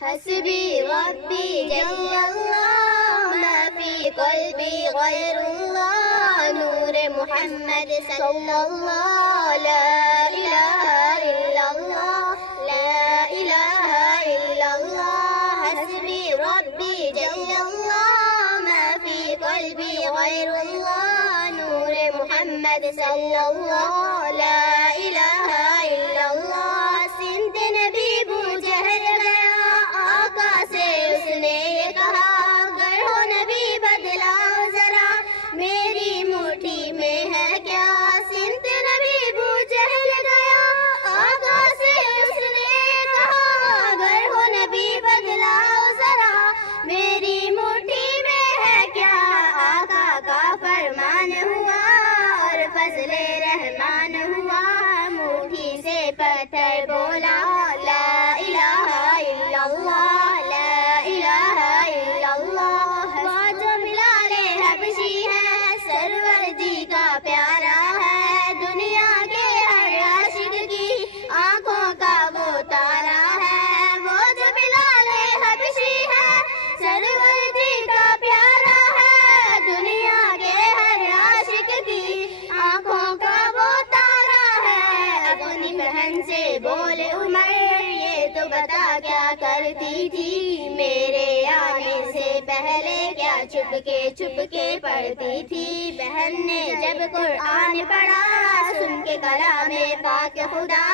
حسبي ربي جل الله ما في قلبي غير الله نور محمد صلى الله لا إله إلا الله لا إله إلا الله حسبي ربي جل الله ما في قلبي غير الله نور محمد صلى الله لا إله إلا الله سنت نبی ابو جہل گیا آقا سے اس نے یہ کہا اگر ہو نبی بدلاؤ ذرا میری مٹھی میں ہے کیا سنت نبی ابو جہل گیا آقا سے اس نے کہا اگر ہو نبی بدلاؤ ذرا میری مٹھی میں ہے کیا آقا کا فرمان ہوا اور فضل رحمان ہوا مٹھی سے پتھر بولا لا الہ الا اللہ لا الہ الا اللہ وہ جو بلال حبشی ہے سرور جی کا پیارا ہے دنیا کے ہر عاشق کی آنکھوں کا وہ تارا ہے وہ جو بلال حبشی ہے سرور جی کا پیارا ہے دنیا کے ہر عاشق کی آنکھوں کا وہ تارا ہے اپنی بہن سے بولے عمر یہ تو بتا کیا کرتی تھی میرے آنے سے پہلے کیا چھپ کے پڑھتی تھی بہن نے جب قرآن پڑھا سن کے کلام پاک خدا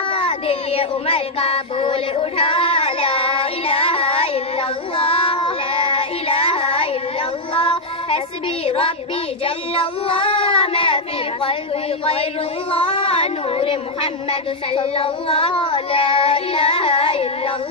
دل یہ عمر کا بول اٹھا لا الہ الا اللہ لا الہ الا اللہ حسبی ربی جل اللہ ما فی قلبی غیر اللہ نور محمد صلی اللہ لا الہ الا اللہ